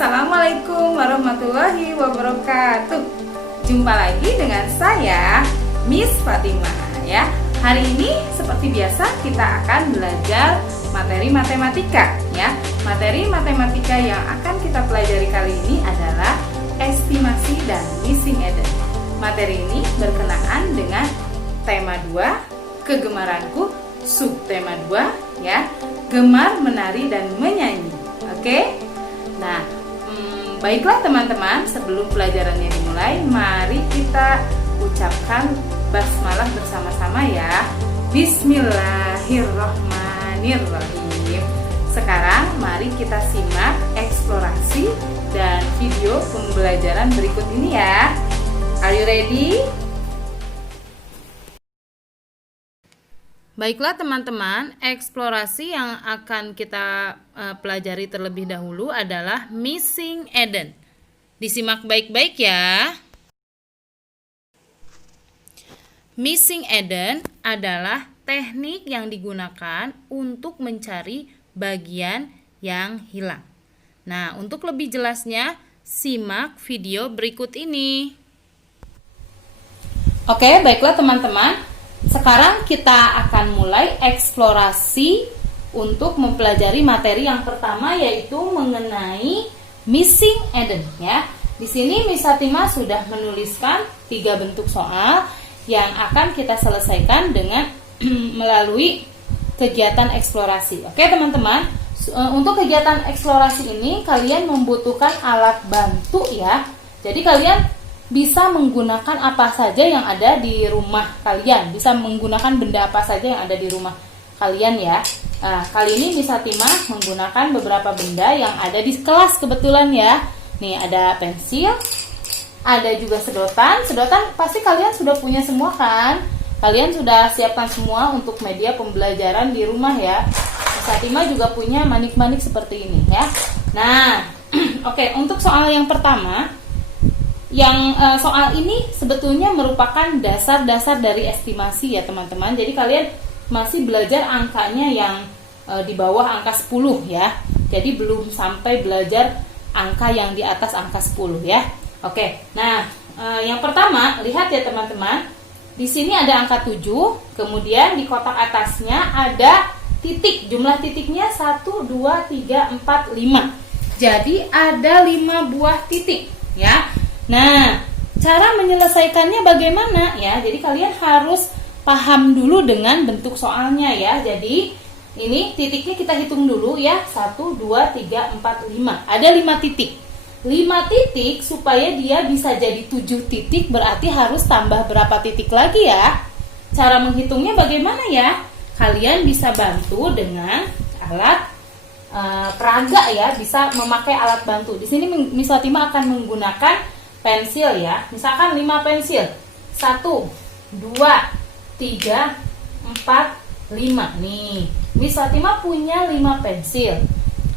Assalamualaikum warahmatullahi wabarakatuh. Jumpa lagi dengan saya, Miss Fatimah ya. Hari ini seperti biasa kita akan belajar materi matematika ya. Materi matematika yang akan kita pelajari kali ini adalah estimasi dan missing addend. Materi ini berkenaan dengan tema 2, kegemaranku, subtema 2 ya, gemar menari dan menyanyi. Oke? Nah, baiklah teman-teman, sebelum pelajarannya dimulai, mari kita ucapkan basmalah bersama-sama ya. Bismillahirrohmanirrohim. Sekarang mari kita simak eksplorasi dan video pembelajaran berikut ini ya. Are you ready? Baiklah teman-teman, eksplorasi yang akan kita pelajari terlebih dahulu adalah missing addend. Disimak baik-baik ya. Missing addend adalah teknik yang digunakan untuk mencari bagian yang hilang. Nah, untuk lebih jelasnya, simak video berikut ini. Oke, baiklah teman-teman. Sekarang kita akan mulai eksplorasi untuk mempelajari materi yang pertama, yaitu mengenai missing addend ya. Di sini Miss Fatimah sudah menuliskan 3 bentuk soal yang akan kita selesaikan dengan melalui kegiatan eksplorasi. Oke teman-teman, untuk kegiatan eksplorasi ini kalian membutuhkan alat bantu ya. Jadi kalian bisa menggunakan apa saja yang ada di rumah kalian, bisa menggunakan benda apa saja yang ada di rumah kalian ya. Nah, kali ini Miss Fatimah menggunakan beberapa benda yang ada di kelas kebetulan ya. Nih ada pensil, ada juga sedotan. Sedotan pasti kalian sudah punya semua kan? Kalian sudah siapkan semua untuk media pembelajaran di rumah ya. Miss Fatimah juga punya manik-manik seperti ini ya. Nah, oke, untuk soal yang pertama, soal ini sebetulnya merupakan dasar-dasar dari estimasi ya teman-teman. Jadi kalian masih belajar angkanya yang di bawah angka 10 ya. Jadi belum sampai belajar angka yang di atas angka 10 ya. Oke, nah yang pertama, lihat ya teman-teman. Di sini ada angka 7, kemudian di kotak atasnya ada titik. Jumlah titiknya 1, 2, 3, 4, 5. Jadi ada 5 buah titik ya. Nah, cara menyelesaikannya bagaimana ya? Jadi kalian harus paham dulu dengan bentuk soalnya ya. Jadi ini titiknya kita hitung dulu ya. 1, 2, 3, 4, 5. Ada 5 titik. 5 titik supaya dia bisa jadi 7 titik berarti harus tambah berapa titik lagi ya? Cara menghitungnya bagaimana ya? Kalian bisa bantu dengan alat peraga ya. Bisa memakai alat bantu. Di sini Miss Fatimah akan menggunakan pensil ya, misalkan 5 pensil, 1, 2, 3, 4, 5 nih. Miss Fatimah punya 5 pensil.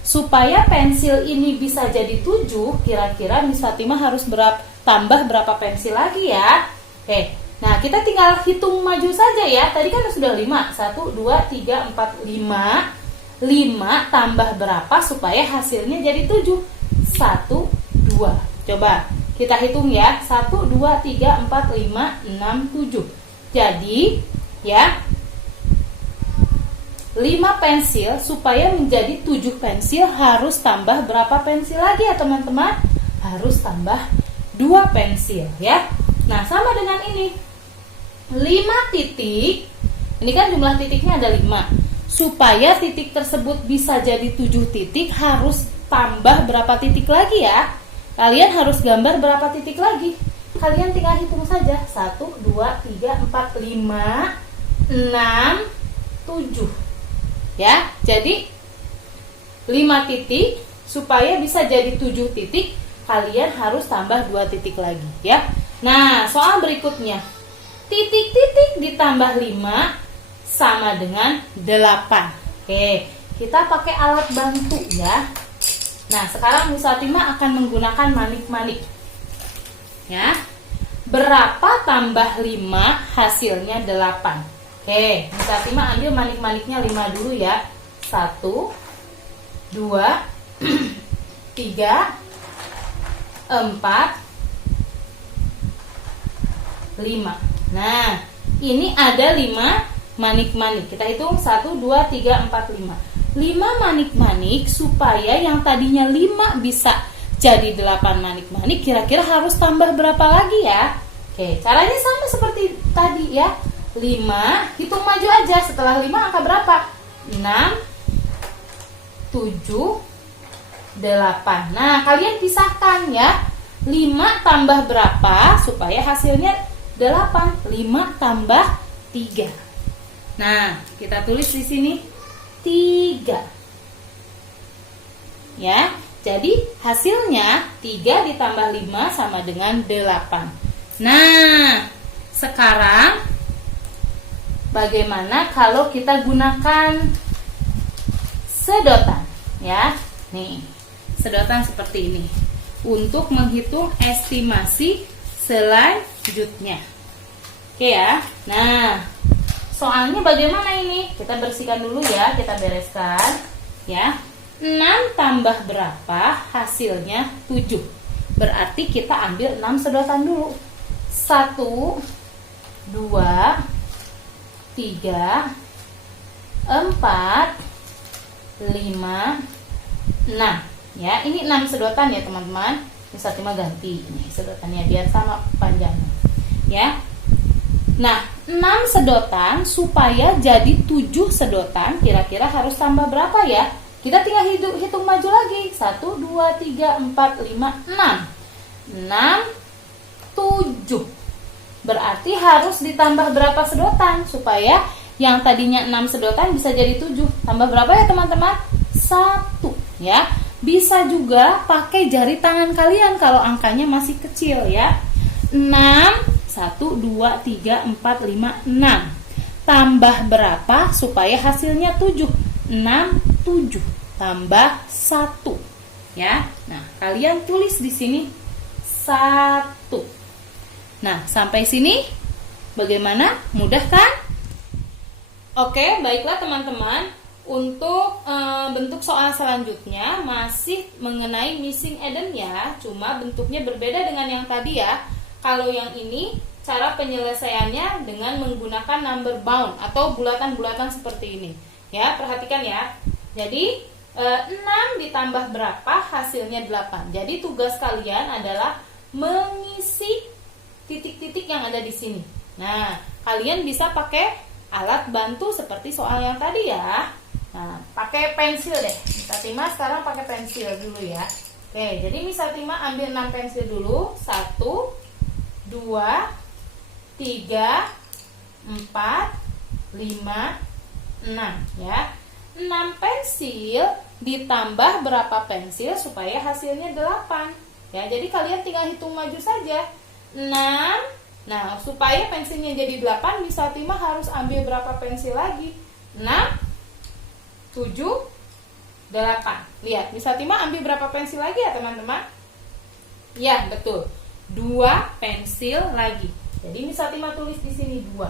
Supaya pensil ini bisa jadi 7, kira-kira Miss Fatimah harus tambah berapa pensil lagi ya? Oke, nah kita tinggal hitung maju saja ya. Tadi kan sudah 5, 1, 2, 3, 4, 5. 5 tambah berapa supaya hasilnya jadi 7? 1, 2. Coba kita hitung ya, 1, 2, 3, 4, 5, 6, 7. Jadi ya, 5 pensil supaya menjadi 7 pensil harus tambah berapa pensil lagi ya teman-teman? Harus tambah 2 pensil ya. Nah sama dengan ini, 5 titik. Ini kan jumlah titiknya ada 5. Supaya titik tersebut bisa jadi 7 titik harus tambah berapa titik lagi ya? Kalian harus gambar berapa titik lagi? Kalian tinggal hitung saja. 1, 2, 3, 4, 5, 6, 7. Ya, jadi 5 titik supaya bisa jadi 7 titik, kalian harus tambah 2 titik lagi ya. Nah, soal berikutnya. Titik-titik ditambah 5 sama dengan 8. Oke, kita pakai alat bantu ya. Nah, sekarang Miss Fatimah akan menggunakan manik-manik. Ya. Berapa tambah 5 hasilnya 8? Oke, Miss Fatimah ambil manik-maniknya 5 dulu ya. 1, 2, 3, 4, 5. Nah, ini ada 5 manik-manik. Kita hitung 1, 2, 3, 4, 5. 5 manik-manik supaya yang tadinya 5 bisa jadi 8 manik-manik, kira-kira harus tambah berapa lagi ya? Oke, caranya sama seperti tadi ya. 5, hitung maju aja. Setelah 5 angka berapa? 6, 7, 8. Nah, kalian pisahkan ya. 5 tambah berapa supaya hasilnya 8. 5 tambah 3. Nah, kita tulis di sini 3. Ya, jadi hasilnya 3 ditambah 5 sama dengan 8. Nah, sekarang bagaimana kalau kita gunakan sedotan? Ya, nih, sedotan seperti ini untuk menghitung estimasi selanjutnya. Oke ya. Nah, soalnya bagaimana ini? Kita bersihkan dulu ya, kita bereskan ya. 6 tambah berapa? Hasilnya 7. Berarti kita ambil 6 sedotan dulu. 1, 2, 3, 4, 5, 6. Ya, ini 6 sedotan ya teman-teman. Bisa cuma ganti ini sedotannya biar sama panjangnya. Ya. Nah, 6 sedotan supaya jadi 7 sedotan, kira-kira harus tambah berapa ya? Kita tinggal hitung maju lagi. 1, 2, 3, 4, 5, 6. 6, 7. Berarti harus ditambah berapa sedotan supaya yang tadinya 6 sedotan bisa jadi 7. Tambah berapa ya teman-teman? 1 ya. Bisa juga pakai jari tangan kalian kalau angkanya masih kecil ya. 6, 1, 2, 3, 4, 5, 6. Tambah berapa supaya hasilnya 7? 6, 7 tambah 1 ya. Nah, kalian tulis di sini 1. Nah, sampai sini bagaimana? Mudah kan? Oke, baiklah teman-teman. Untuk bentuk soal selanjutnya masih mengenai missing addend ya, cuma bentuknya berbeda dengan yang tadi ya. Kalau yang ini cara penyelesaiannya dengan menggunakan number bound atau bulatan-bulatan seperti ini. Ya, perhatikan ya. Jadi 6 ditambah berapa? Hasilnya 8. Jadi tugas kalian adalah mengisi titik-titik yang ada di sini. Nah, kalian bisa pakai alat bantu seperti soal yang tadi ya. Nah, pakai pensil deh. Miss Fatimah sekarang pakai pensil dulu ya. Oke, jadi Miss Fatimah ambil 6 pensil dulu. 1, 2, 3, 4, 5, 6 ya. 6 pensil ditambah berapa pensil supaya hasilnya 8. Ya, jadi kalian tinggal hitung maju saja. 6. Nah, supaya pensilnya jadi 8, Miss Fatimah harus ambil berapa pensil lagi? 6, 7, 8. Lihat, Miss Fatimah ambil berapa pensil lagi ya teman-teman? Ya, betul. 2 pensil lagi. Jadi Miss Fatimah tulis di sini 2.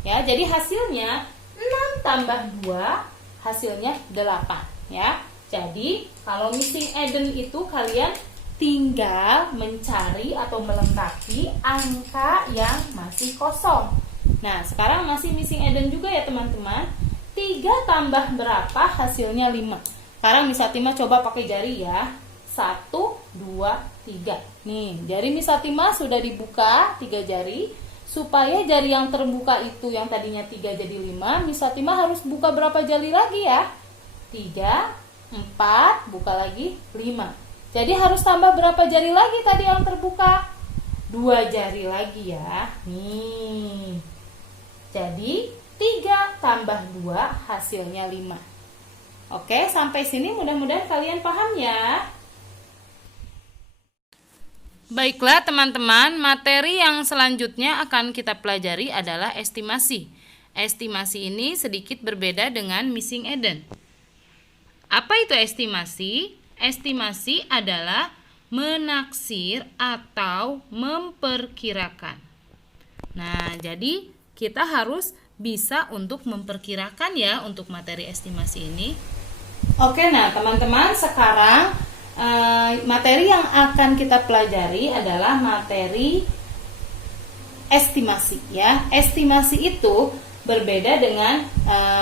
Ya, jadi hasilnya 6 tambah 2, hasilnya 8 ya. Jadi, kalau missing addend itu kalian tinggal mencari atau melengkapi angka yang masih kosong. Nah, sekarang masih missing addend juga ya teman-teman. 3 tambah berapa? Hasilnya 5. Sekarang Miss Fatimah coba pakai jari ya. 1, 2, 3. Nih, jari Miss Fatimah sudah dibuka 3 jari. Supaya jari yang terbuka itu yang tadinya 3 jadi 5, Miss Fatimah harus buka berapa jari lagi ya? 3, 4, buka lagi 5. Jadi harus tambah berapa jari lagi tadi yang terbuka? 2 jari lagi ya. Nih. Jadi 3 tambah 2 hasilnya 5. Oke, sampai sini mudah-mudahan kalian paham ya. Baiklah teman-teman, materi yang selanjutnya akan kita pelajari adalah estimasi. Estimasi ini sedikit berbeda dengan missing addend. Apa itu estimasi? Estimasi adalah menaksir atau memperkirakan. Nah, jadi kita harus bisa untuk memperkirakan ya untuk materi estimasi ini. Oke, nah teman-teman sekarang materi yang akan kita pelajari adalah materi estimasi ya. Estimasi itu berbeda dengan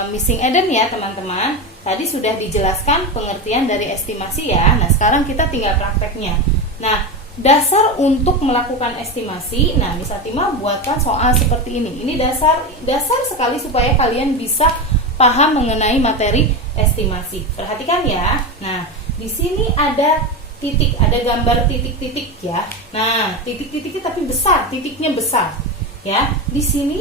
missing add-on ya teman-teman. Tadi sudah dijelaskan pengertian dari estimasi ya. Nah, sekarang kita tinggal prakteknya. Nah, dasar untuk melakukan estimasi. Nah, Miss Fatimah buatkan soal seperti ini. Ini dasar sekali supaya kalian bisa paham mengenai materi estimasi. Perhatikan ya. Nah, di sini ada titik, ada gambar titik-titik ya. Nah, titik-titiknya tapi besar, titiknya besar. Ya, di sini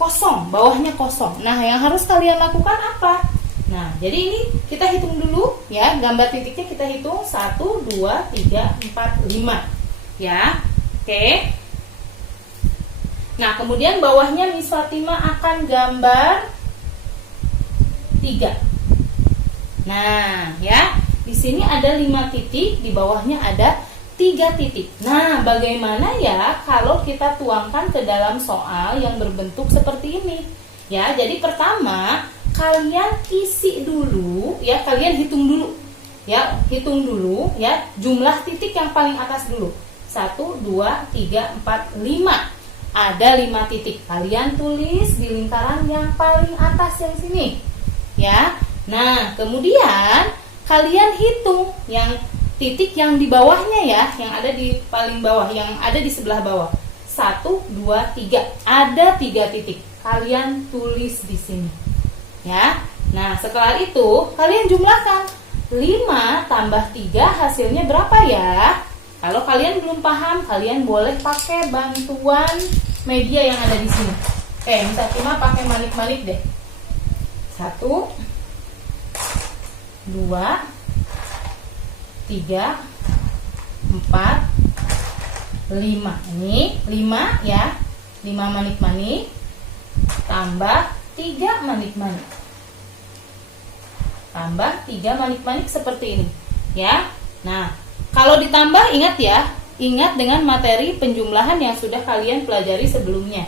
kosong, bawahnya kosong. Nah, yang harus kalian lakukan apa? Nah, jadi ini kita hitung dulu ya, gambar titiknya kita hitung 1, 2, 3, 4, 5 ya. Oke. Nah, kemudian bawahnya Miss Fatimah akan gambar 3. Nah, ya, di sini ada 5 titik, di bawahnya ada 3 titik. Nah, bagaimana ya kalau kita tuangkan ke dalam soal yang berbentuk seperti ini? Ya, jadi pertama kalian isi dulu ya, kalian hitung dulu ya, jumlah titik yang paling atas dulu. 1, 2, 3, 4, 5. Ada 5 titik. Kalian tulis di lingkaran yang paling atas yang sini ya. Nah, kemudian kalian hitung yang titik yang di bawahnya ya, yang ada di paling bawah, yang ada di sebelah bawah. 1, 2, 3. Ada 3 titik. Kalian tulis di sini. Ya. Nah, setelah itu kalian jumlahkan 5 tambah 3 hasilnya berapa ya? Kalau kalian belum paham, kalian boleh pakai bantuan media yang ada di sini. Misalnya cuma pakai manik-manik deh. 1 2 3 4 5. Ini 5 ya. 5 manik-manik tambah 3 manik-manik. Tambah 3 manik-manik seperti ini ya. Nah, kalau ditambah ingat ya, ingat dengan materi penjumlahan yang sudah kalian pelajari sebelumnya.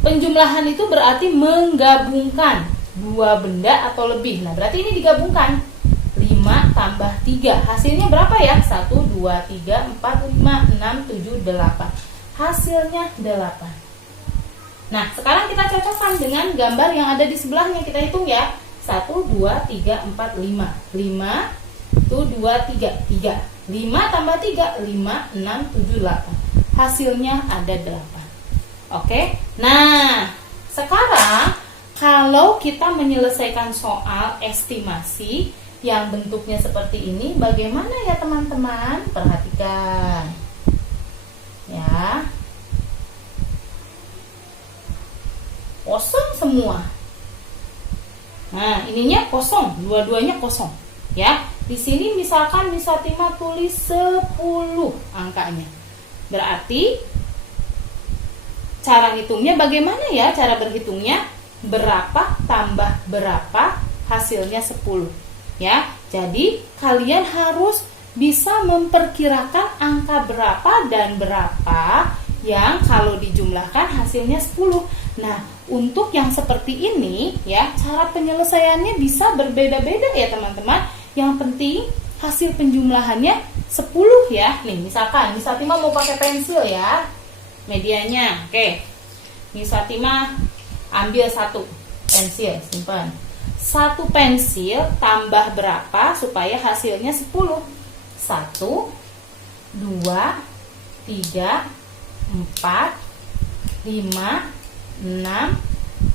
Penjumlahan itu berarti menggabungkan 2 benda atau lebih. Nah, berarti ini digabungkan 5 tambah 3. Hasilnya berapa ya? 1, 2, 3, 4, 5, 6, 7, 8. Hasilnya 8. Nah, sekarang kita cocokkan dengan gambar yang ada di sebelahnya. Kita hitung ya. 1, 2, 3, 4, 5. 5, 1, 2, 3. 3. 5 tambah 3, 5, 6, 7, 8. Hasilnya ada 8. Oke. Nah, sekarang kalau kita menyelesaikan soal estimasi yang bentuknya seperti ini, bagaimana ya teman-teman? Perhatikan. Ya. Kosong semua. Nah, ininya kosong, dua-duanya kosong. Ya. Di sini misalkan Miss Fatimah tulis 10 angkanya. Berarti cara hitungnya bagaimana ya? Cara berhitungnya berapa tambah berapa hasilnya 10. Ya. Jadi kalian harus bisa memperkirakan angka berapa dan berapa yang kalau dijumlahkan hasilnya 10. Nah, untuk yang seperti ini ya, cara penyelesaiannya bisa berbeda-beda ya teman-teman. Yang penting hasil penjumlahannya 10 ya. Nih, misalkan Miss Fatimah mau pakai pensil ya. Medianya. Oke. Miss Fatimah ambil 1 pensil, simpan. 1 pensil tambah berapa supaya hasilnya 10? 1, 2, 3, 4, 5, 6,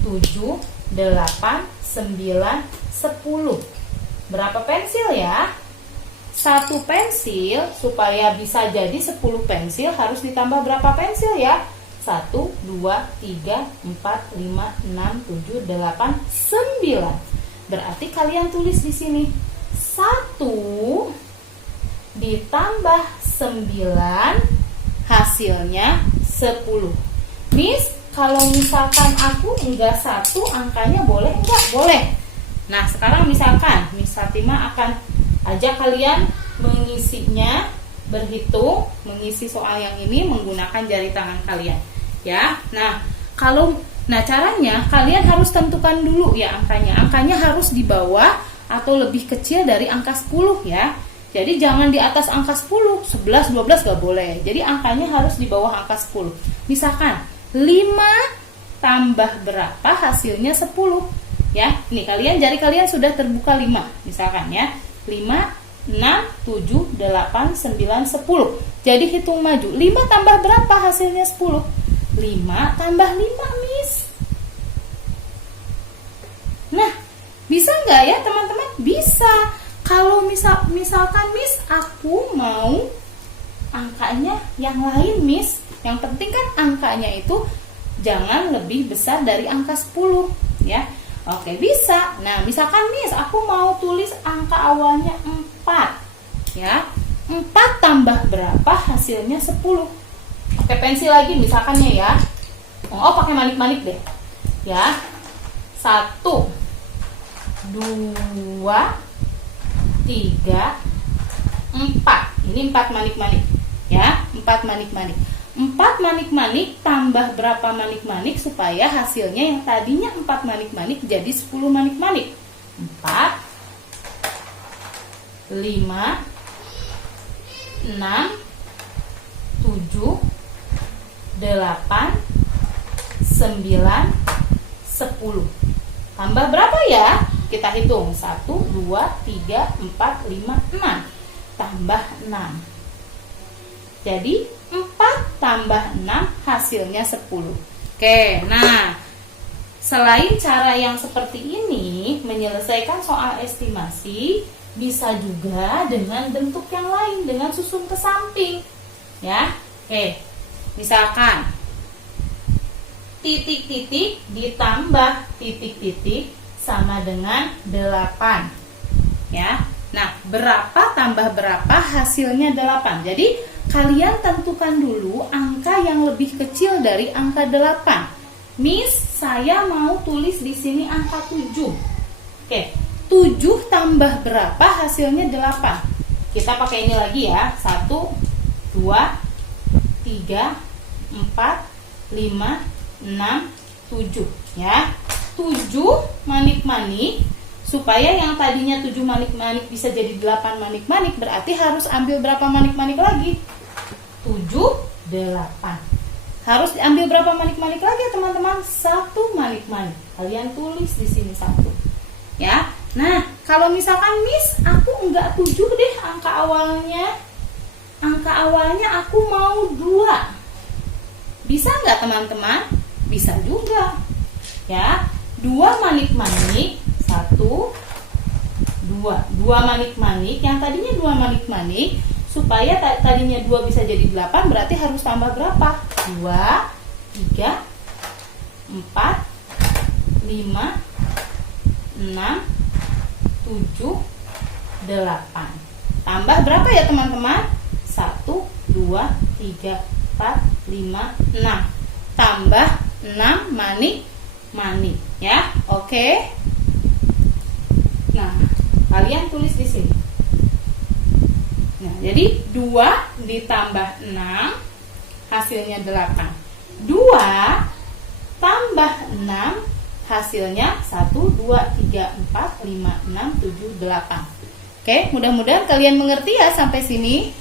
7, 8, 9, 10. Berapa pensil ya? 1 pensil supaya bisa jadi 10 pensil harus ditambah berapa pensil ya? 1, 2, 3, 4, 5, 6, 7, 8, 9. Berarti kalian tulis di sini 1 ditambah 9 hasilnya 10. Miss, kalau misalkan aku enggak 1 angkanya boleh enggak? Boleh. Nah, sekarang misalkan Miss Fatimah akan ajak kalian mengisinya, berhitung, mengisi soal yang ini menggunakan jari tangan kalian. Ya. Nah, caranya kalian harus tentukan dulu ya angkanya. Angkanya harus di bawah atau lebih kecil dari angka 10 ya. Jadi jangan di atas angka 10, 11, 12 gak boleh. Jadi angkanya harus di bawah angka 10. Misalkan 5 tambah berapa hasilnya 10. Ya, nih jari kalian sudah terbuka 5. Misalkan ya, 5, 6, 7, 8, 9, 10. Jadi hitung maju. 5 tambah berapa hasilnya 10? 5 tambah 5, Miss. Nah, bisa nggak ya teman-teman? Bisa. Kalau misalkan Miss, aku mau angkanya yang lain, Miss. Yang penting kan angkanya itu jangan lebih besar dari angka 10, ya. Oke, bisa. Nah, misalkan Miss, aku mau tulis angka awalnya 4, ya. 4 tambah berapa hasilnya 10? Pakai pensil lagi misalkannya ya. Oh, pakai manik-manik deh. Ya. 1, 2, 3, 4. Ini 4 manik-manik. Ya, 4 manik-manik. 4 manik-manik tambah berapa manik-manik supaya hasilnya yang tadinya 4 manik-manik jadi 10 manik-manik. 4, 5, 6, 7, 8, 9, 10. Tambah berapa ya? Kita hitung. 1, 2, 3, 4, 5, 6. Tambah 6. Jadi 4 tambah 6 hasilnya 10. Oke, nah selain cara yang seperti ini menyelesaikan soal estimasi, bisa juga dengan bentuk yang lain, dengan susun ke samping. Ya, oke. Misalkan titik-titik ditambah titik-titik sama dengan 8. Ya. Nah, berapa tambah berapa hasilnya 8. Jadi, kalian tentukan dulu angka yang lebih kecil dari angka 8. Miss, saya mau tulis di sini angka 7. Oke, 7 tambah berapa hasilnya 8. Kita pakai ini lagi ya. 1, 2, 3, 4, 5, 6, 7. Ya. 7 manik-manik. Supaya yang tadinya 7 manik-manik bisa jadi 8 manik-manik, berarti harus ambil berapa manik-manik lagi? 7, 8. Harus diambil berapa manik-manik lagi ya teman-teman? 1 manik-manik. Kalian tulis di sini 1. Ya. Nah, kalau misalkan Miss, aku enggak 7 deh angka awalnya. Angka awalnya aku mau 2. Bisa enggak teman-teman? Bisa juga. Ya. 2 manik-manik. 1, 2. 2 manik-manik. Yang tadinya 2 manik-manik. Supaya tadinya 2 bisa jadi 8, berarti harus tambah berapa? 2, 3, 4, 5, 6, 7, 8. Tambah berapa ya teman-teman? 1, 2, 3, 4, 5, 6. Tambah 6 manik-manik. Ya, oke. Nah, kalian tulis di sini. Nah, jadi 2 ditambah 6 hasilnya 8. 2 tambah 6 hasilnya 1, 2, 3, 4, 5, 6, 7, 8. Oke, mudah-mudahan kalian mengerti ya sampai sini.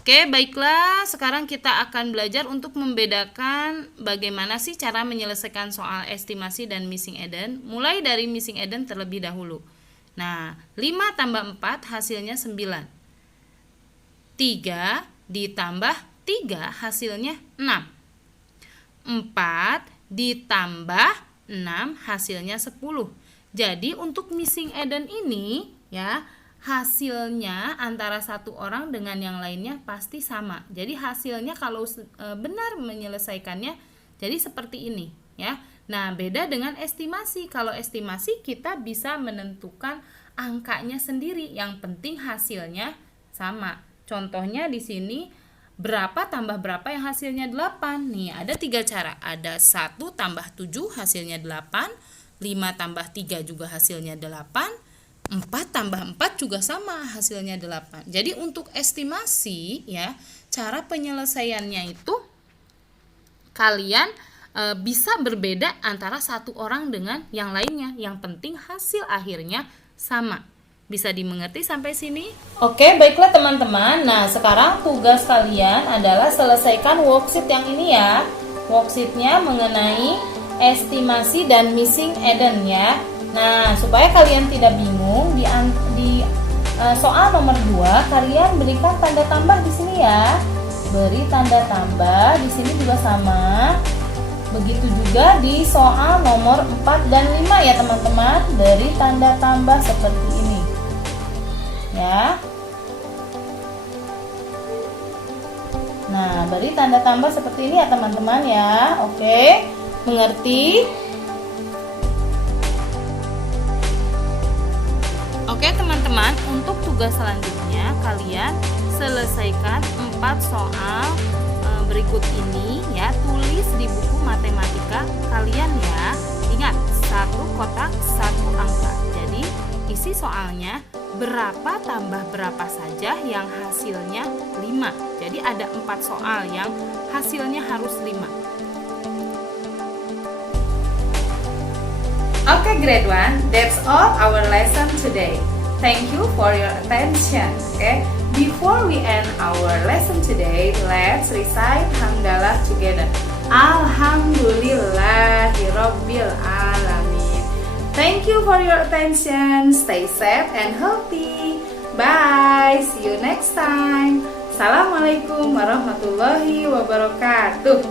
Oke, baiklah. Sekarang kita akan belajar untuk membedakan bagaimana sih cara menyelesaikan soal estimasi dan missing addend. Mulai dari missing addend terlebih dahulu. Nah, 5 tambah 4 hasilnya 9. 3 ditambah 3 hasilnya 6. 4 ditambah 6 hasilnya 10. Jadi untuk missing addend ini ya, hasilnya antara satu orang dengan yang lainnya pasti sama. Jadi hasilnya kalau benar menyelesaikannya jadi seperti ini ya. Nah, beda dengan estimasi. Kalau estimasi kita bisa menentukan angkanya sendiri, yang penting hasilnya sama. Contohnya di sini berapa tambah berapa yang hasilnya 8. Nih, ada 3 cara. Ada 1 tambah 7 hasilnya 8, 5 tambah 3 juga hasilnya 8, 4 tambah 4 juga sama hasilnya 8. Jadi untuk estimasi ya, cara penyelesaiannya itu kalian bisa berbeda antara satu orang dengan yang lainnya. Yang penting hasil akhirnya sama. Bisa dimengerti sampai sini? Oke, baiklah teman-teman. Nah, sekarang tugas kalian adalah selesaikan worksheet yang ini ya. Worksheetnya mengenai estimasi dan missing add-on ya. Nah, supaya kalian tidak bingung, di soal nomor 2 kalian berikan tanda tambah di sini ya. Beri tanda tambah, di sini juga sama. Begitu juga di soal nomor 4 dan 5 ya teman-teman. Beri tanda tambah seperti ini. Ya. Nah, beri tanda tambah seperti ini ya teman-teman ya. Oke, mengerti? Oke teman-teman, untuk tugas selanjutnya kalian selesaikan 4 soal berikut ini ya. Tulis di buku matematika kalian ya. Ingat, 1 kotak 1 angka. Jadi isi soalnya berapa tambah berapa saja yang hasilnya 5. Jadi ada 4 soal yang hasilnya harus 5. Okay, grade 1, that's all our lesson today. Thank you for your attention. Okay, before we end our lesson today, let's recite hamdalah together. Alhamdulillahirabbil alamin. Thank you for your attention. Stay safe and healthy. Bye. See you next time. Assalamualaikum warahmatullahi wabarakatuh.